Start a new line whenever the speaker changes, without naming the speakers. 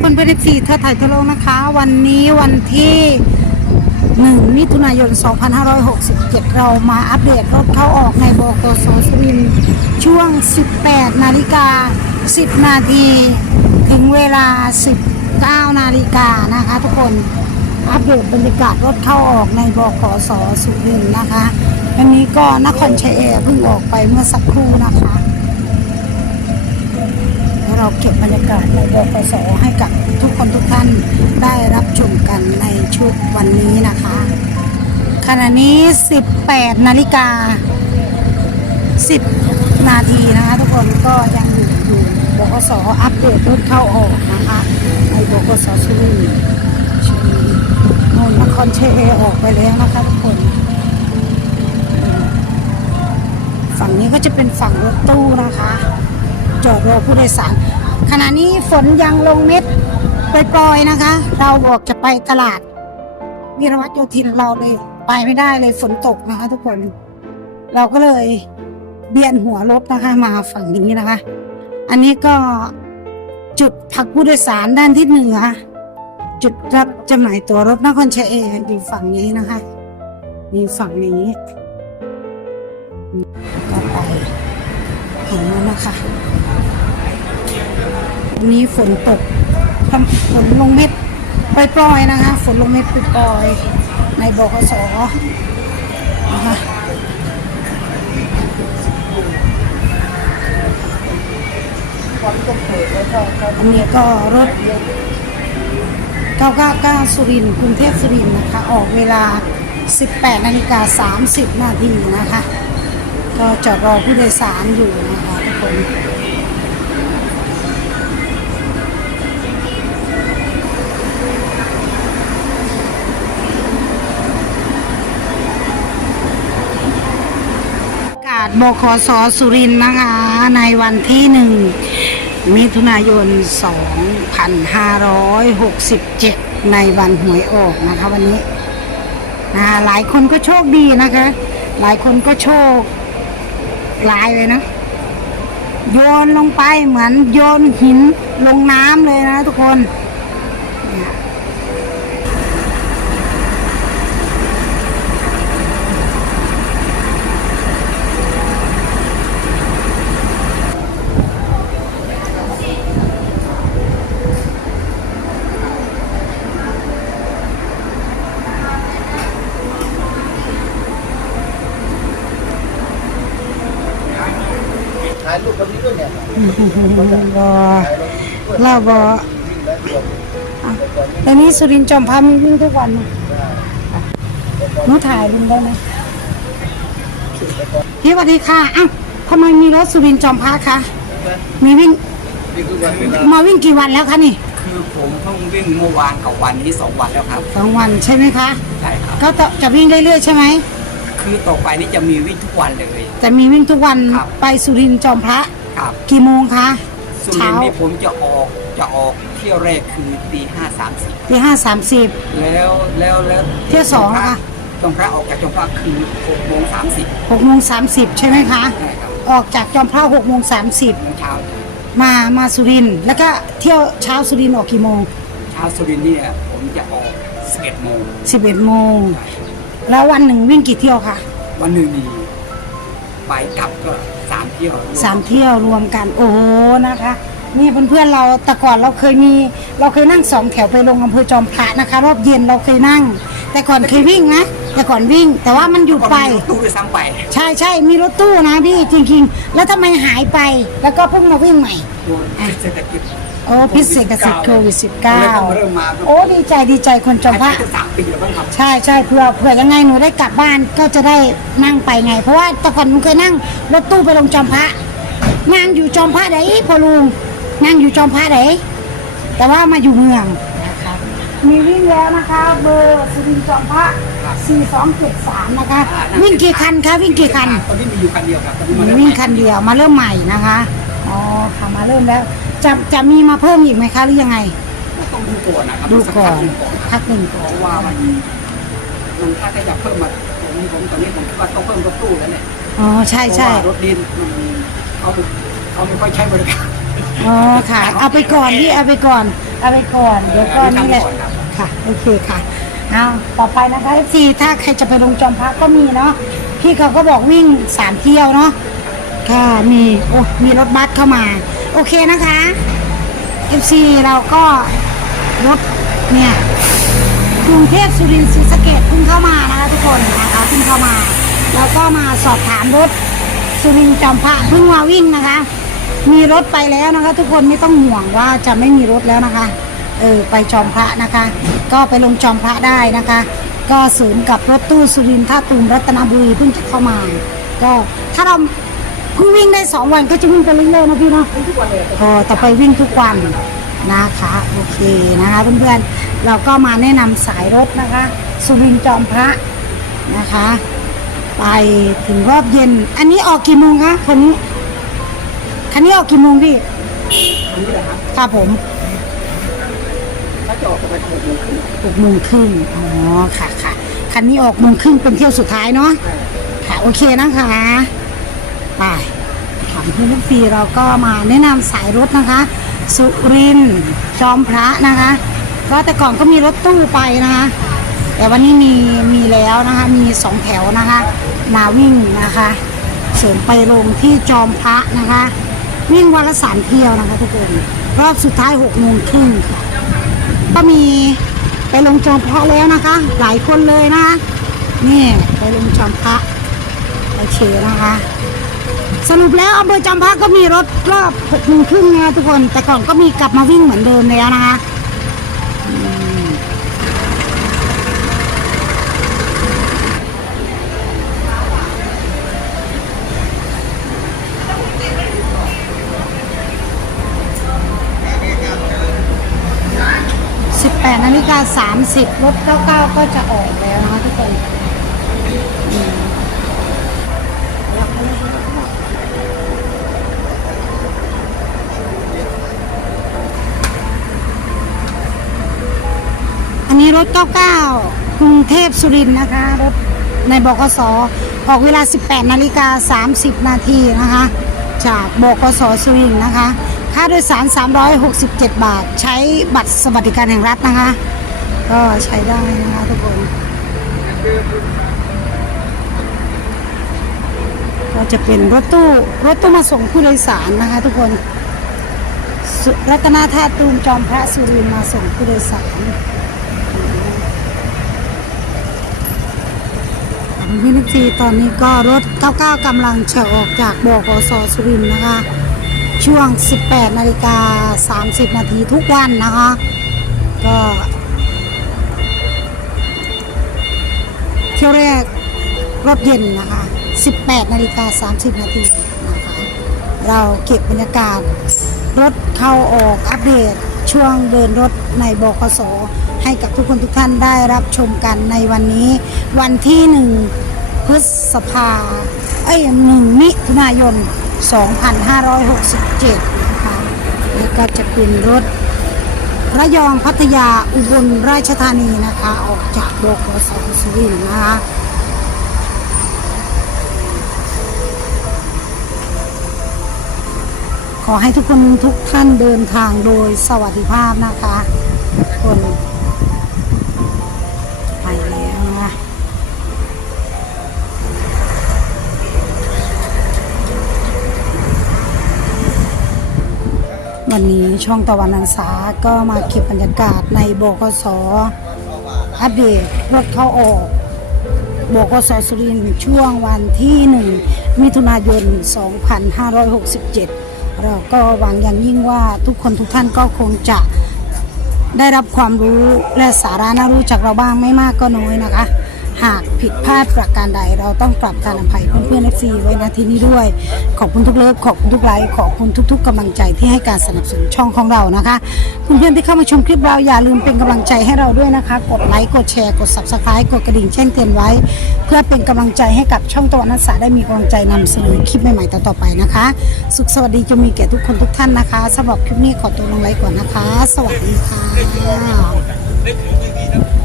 เพื่อนเพื่อนซีทั่วไทยทั่วโลกนะคะ วันนี้วันที่1มิถุนายน 2567 เรามาอัปเดตรถเข้าออกในบกสสุรินช่วง 18 นาฬิกา 10 นาที ถึงเวลา 19 นาฬิกานะคะทุกคนอัปเดตบรรยากาศรถเข้าออกในบกสสุรินนะคะ วันนี้ก็นครชัยแอร์เพิ่งออกไปเมื่อสักครู่นะคะ เราเก็บบรรยากาศในบกสให้กับทุกคนทุกท่านได้รับชมกันในชุดวันนี้นะคะ ขณะนี้ 18 นาฬิกา 10 นาทีนะคะทุกคนก็ยังอยู่อยู่บกสอัปเดตรถเข้าออกนะคะในบกสสุรินทร์นนนครเชออกไปแล้วนะคะทุกคนฝั่งนี้ก็จะเป็นฝั่งรถตู้นะคะ จอดรอผู้โดยสาร ขณะนี้ฝนยังลงเม็ดปล่อยๆนะคะ เราบอกจะไปตลาด วิรวัตโยธินเราเลยไปไม่ได้เลยฝนตกนะคะ ทุกคน เราก็เลยเบียนหัวรถนะคะ มาฝั่งนี้นะคะ อันนี้ก็จุดพักผู้โดยสารด้านที่เหนือจุดรับจำหน่ายตั๋วรถนครชัยเออยู่ฝั่งนี้นะคะ มีฝั่งนี้ก็ไปฝั่งนู้นนะคะ วันนี้ฝนตกทำฝนลงเม็ดปล่อยๆนะคะ ฝนลงเม็ดปล่อยๆในบกสนะคะอันนี้ก็รถ 999 สุรินทร์กรุงเทพสุรินทร์นะคะ ออกเวลา 18นาฬิกา30 นาทีนะคะ ก็จอดรอผู้โดยสารอยู่นะคะทุกคน บคสสุรินนะคะ ในวันที่หนึ่งมิถุนายน 2567 ในวันหวยออกนะคะวันนี้นะคะหลายคนก็โชคดีนะคะ หลายคนก็โชคลายเลยนะโยนลงไปเหมือนโยนหินลงน้ำเลยนะทุกคนเนี่ย
ถ่ายรูปคนนี้ด้วยเนี่ย
รอ รอบอตอนนี้สุรินทร์จอมพามีวิ่งทุกวันนะหนูถ่ายลุงได้ไหมพี่สวัสดีค่ะอ้าวทำไมมีรถสุรินทร์จอมพาคะ มีวิ่ง
นี่คือวันเวลา
มาวิ่งกี่วันแล้วคะนี่
คือผมเพิ่งวิ่งเมื่อวานกับวันนี้สองวันแล้วครับ
สองวันใช่ไหมคะ
ใช่ครับ
ก็จะจะวิ่งเรื่อยๆใช่ไหม
คือต่อไปนี่จะมีวิ่งทุกวันเลย
แต่มีวิ่งทุกวัน
ครับ
ไปสุรินทร์จอมพระ
ครับ
กี่โมงคะ
สุรินทร์นี่ผมจะออกจะออกเที่ยวแรกคือตีห้าสามสิบ
ตีห้าสามสิบ
แล้วแล้วแล้ว
เที่ยวสองอะคะ
จงพระออกจากจงพระคือหกโมงสามสิบ
หกโมงสามสิบใช่ไหมคะ
ใช่ครับ
ออกจากจอมพระหกโมงสามสิบ
โมงเช้า
มามาสุรินทร์แล้วก็เที่ยวเช้าสุรินทร์ออกกี่โมง
เช้าสุรินทร์เนี่ยผมจะออกสิบเอ็ดโมง
สิบเอ็ดโมงแล้ววันหนึ่งวิ่งกี่เที่ยวคะ
วันหนึ่งนี่ไปกลับก็ สามเที่ยว
สามเที่ยวรวมกัน โอ้โหนะคะ นี่เพื่อนๆเราแต่ก่อนเราเคยมี เราเคยนั่งสองแถวไปลงอำเภอจอมพระนะคะ รอบเย็นเราเคยนั่ง แต่ก่อนเคยวิ่งนะแต่ก่อนวิ่ง แต่ว่ามันหยุดไป
ก็มีรถตู้ด้วยซ้ำไป
ใช่ใช่มีรถตู้นะพี่จริงๆ แล้วทำไมหายไปแล้วก็เพิ่งมาวิ่งใหม่
โดนพิษเศรษฐกิจ
โอ้พิเศษกับสิทธิ์โควิด
เลยต้องเริ่มมา
19โอ้ดีใจดีใจคนจอมพระ
จะสามปีแล้วบ้างครับ
ใช่ใช่เผื่อเผื่อยังไงหนูได้กลับบ้านก็จะได้นั่งไปไง เพราะว่าแต่ก่อนหนูเคยนั่งรถตู้ไปลงจอมพระงานอยู่จอมพระไหนพอลุงงานอยู่จอมพระไหนแต่ว่ามาอยู่เมืองนะคะมีวิ่งแล้วนะคะ เบอร์สุรินทร์จอมพระ4273นะคะวิ่งกี่คันคะวิ่งกี่คัน
ตอนนี้มีอยู่คันเดียวครับตอนนี้มา
มี
เริ่ม
วิ่งคันเดียวมาเริ่มใหม่นะคะอ๋อค่ะมาเริ่มแล้ว จะจะมีมาเพิ่มอีกไหมคะหรือยังไง
ต้องดูก่อนนะครับ
ดูก่อน
สัพัหงก่อน
พักหนึ่ง
เพ
ก่อน
ราะว่ามันมันถ้าจะเพิ่มมาผมผมตอนนี้ผมคิดว่าต้องเพิ่มรถตู้แล้วเนี่ย
อ๋อใช่ใช่
เพราะว่ารถดินมันเขาเขาไม่ค่อยใช้บริการ
อ๋อค่ะ เอาไปก่อนพี่เอาไปก่อน เอาไปก่อนเดี๋ยวก็นี่แหละค่ะโอเคค่ะเอาต่อไปนะคะทีถ้าใครจะไปลงจอมพระก็มีเนาะพี่เขาก็บอกวิ่งสามเที่ยวเนาะค่ะมีโอ้มีรถบัสเข้ามา โอเคนะคะ FC เราก็รถเนี่ยกรุงเทพสุรินทร์ศรีสะเกดเพิ่งเข้ามานะคะทุกคนนะคะเพิ่งเข้ามาแล้วก็มาสอบถามรถสุรินทร์จอมพระเพิ่งมาวิ่งนะคะ มีรถไปแล้วนะคะ ทุกคนไม่ต้องห่วงว่าจะไม่มีรถแล้วนะคะเออไปจอมพระนะคะ ก็ไปลงจอมพระได้นะคะ ก็เสริมกับรถตู้สุรินทร์ท่าตูมรัตนบุรีเพิ่งจะเข้ามา ก็ถ้าเรา พิ่งวิ่งได้สองวันก็จะวิ่งไปเรื่อยๆนะพี่เนาะ
ทุกวันเลย
พอต่อไปวิ่งทุกวันนะคะโอเคนะคะเพื่อนๆเราก็มาแนะนำสายรถนะคะ สุรินทร์จอมพระนะคะ ไปถึงรอบเย็น อันนี้ออกกี่โมงคะคันนี้คันนี้ออกกี่โมงพี่
อันนี้แหละครับ
ครับผม
จะออกประมาณหกโมงครึ่ง
หกโมงครึ่งอ๋อ ค่ะค่ะ คันนี้ออกโมงครึ่งเป็นเที่ยวสุดท้ายเนาะ ค่ะ โอเคนะคะีเราก็มาแนะนำสายรถนะคะ สุรินจอมพระนะคะ ก็แต่ก่อนก็มีรถตู้ไปนะคะ แต่วันนี้มีมีแล้วนะคะมีสองแถวนะคะมาวิ่งนะคะเสริมไปลงที่จอมพระนะคะ วิ่งวันละสามเที่ยวนะคะทุกคนรอบสุดท้ายหกโมงครึ่งค่ะก็มีไปลงจอมพระแล้วนะคะ หลายคนเลยนะคะนี่ไปลงจอมพระโอเคนะคะ สรุปแล้วอำเภอจอมพระก็มีรถรอบหกโมงครึ่งนะคะทุกคน แต่ก่อนก็มีกลับมาวิ่งเหมือนเดิมแล้วนะคะสิบแปดนาฬิกาสามสิบรถเก้าเก้าก็จะออกแล้ว กรุงเทพสุรินทร์นะคะรถในบกสออกเวลา 18นาฬิกา30 นาทีนะคะ จากบกสสุรินทร์นะคะ ค่าโดยสาร 367 บาท ใช้บัตรสวัสดิการแห่งรัฐนะคะ ก็ใช้ได้นะคะทุกคนก็จะเป็นรถตู้รถตู้มาส่งผู้โดยสารนะคะ ทุกคนรัตนาธาตุตูมจอมพระสุรินทร์มาส่งผู้โดยสาร พี่นักทีตอนนี้ก็รถ 99กำลังจะออกจากบกสสุรินทร์นะคะ ช่วง 18นาฬิกา30 นาทีทุกวันนะคะ ก็เที่ยวแรกรถเย็นนะคะ 18นาฬิกา30 นาทีนะคะ เราเก็บบรรยากาศ รถเข้าออกอัปเดตช่วงเดินรถในบกส ให้กับทุกคนทุกท่านได้รับชมกันในวันนี้ วันที่หนึ่งพฤษภาเอ้ยหนึ่งมิถุนายน 2567นะคะแล้วก็จะเป็นรถระยองพัทยาอุบลราชธานีนะคะ ออกจากบกสสุรินนะคะขอให้ทุกคนทุกท่านเดินทางโดยสวัสดิภาพนะคะ คน วันนี้ช่องตะวันอันสาก็มาเก็บบรรยากาศในบกสอัปเดตรถเข้าออกบกสสุรินช่วงวันที่ 1 มิถุนายน 2567 เราก็หวังอย่างยิ่งว่าทุกคนทุกท่านก็คงจะได้รับความรู้และสาระน่ารู้จากเราบ้างไม่มากก็น้อยนะคะ หากผิดพลาดประการใด เราต้องปรับการอภัยเพื่อนๆ FC ไว้ณที่นี้ด้วย ขอบคุณทุกเลิฟขอบคุณทุกไลค์ขอบคุณทุก ๆกำลังใจที่ให้การสนับสนุนช่องของเรานะคะเพื่อนๆที่เข้ามาชมคลิปเราอย่าลืมเป็นกำลังใจให้เราด้วยนะคะ กดไลค์กดแชร์กด subscribe กดกระดิ่งแจ้งเตือนไว้ เพื่อเป็นกำลังใจให้กับช่องตะวันนัสสาได้มีกำลังใจนำเสนอคลิปใหม่ๆต่อๆไปนะคะ สุขสวัสดีจะมีแก่ทุกคนทุกท่านนะคะสำหรับคลิปนี้ขอตัวลงไลค์ก่อนนะคะ สวัสดีค่ะ